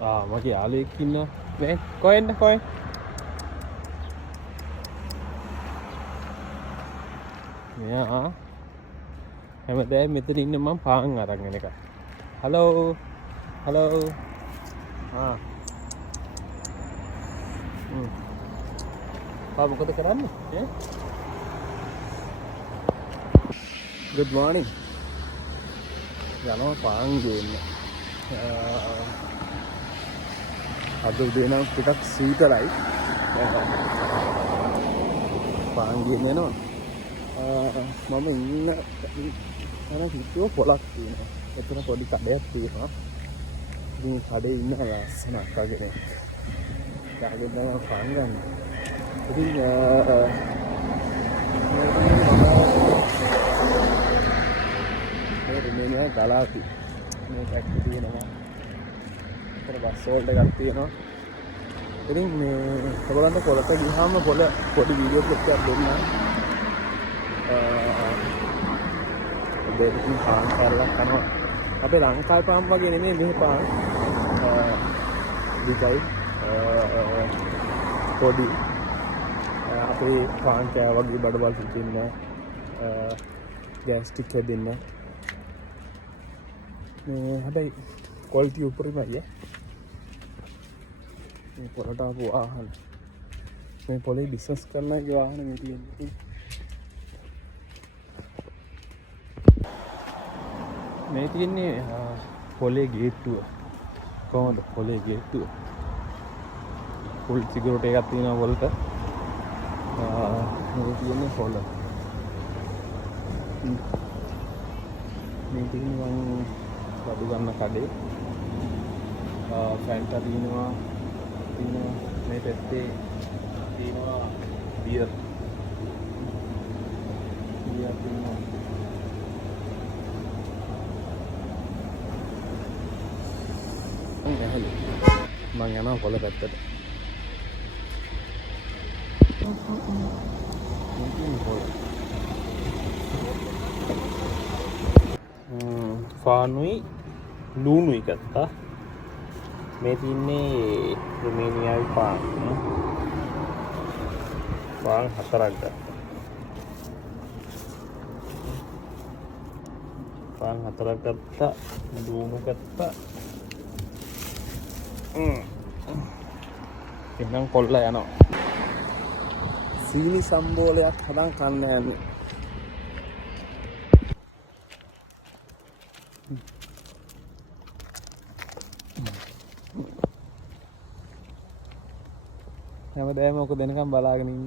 මගේ යාළුවෙක් ඉන්නවා. මේ කොහෙන්ද කොහෙන්? මෙයා හැමදාම මෙතන ඉන්න මම පාන් අරන් එන එක. හලෝ. හලෝ. මොකද කරන්නේ? ඈ? Good morning. යනවා පාන් ගේන්න. අද උදේ නම් ටිකක් සීතලයි. පාන් ගේන්න යනවා. මම ඉන්න හිතුව පොලක් තියෙනවා. එතන පොඩි කඩයක් තියෙනවා. ඉතින් කඩේ ඉන්න ලස්සන අක්කා කෙනෙක්. යාළුවෙක් නම් පාන් ගන්න. ඉතින් මේ ගලාපි මේ ටැක්ටි තියෙනවා. අතන බස් හෝල්ඩ් එකක් තියෙනවා. ඉතින් මේ ඔයගොල්ලන්ට පොලට ගියාම පොඩි වීඩියෝ ක්ලිප් එකක් දෙන්න. දෙන්න පාන් කරලා කරනවා. අපේ ලංකාවේ පාන් වගේ නෙමෙයි මෙහි පාන්. දිගයි පොඩි අපේ පාන් කෑ වගේ බඩවල් හිටින්න ගෑස්ටික් හැදෙන්න. මේ හැබැයි ක්වොලිටි උපරිමයි. මේ පොලට ආපු වාහන මේ පොලේ බිස්නස් කරන වාහන මේ තියෙන්නේ. මේ තියෙන්නේ පොලේ ගේට්ටුව. කොහොමද පොලේ ගේට්ටුව? ෆුල් සිකියුරිටි එකක් තියෙනවා පොලට. මේ තියෙන්නේ පොල. මේ තියෙන්නේ මම බඩු ගන්න කඩේ. ෆැන්ටා තියෙනවා. මේ පැත්තේ තියෙනවා බියර්. තියෙනවා. මං යනවා පොළ පැත්තට. ෆානුයි ලූනුයි ගත්තා. මේ තියන්නේ රුමේනියාවේ පාන්. පාන් 4ක් ගත්තා. පාන් 4ක් ගත්තා. ලූණු ගත්තා. එන්නම් කොල්ලා යනවා. සීනි සම්බෝලයක් හදන් කන්න යන්නේ. හැමදාම ඔක දෙනකම් බලාගෙන ඉන්න.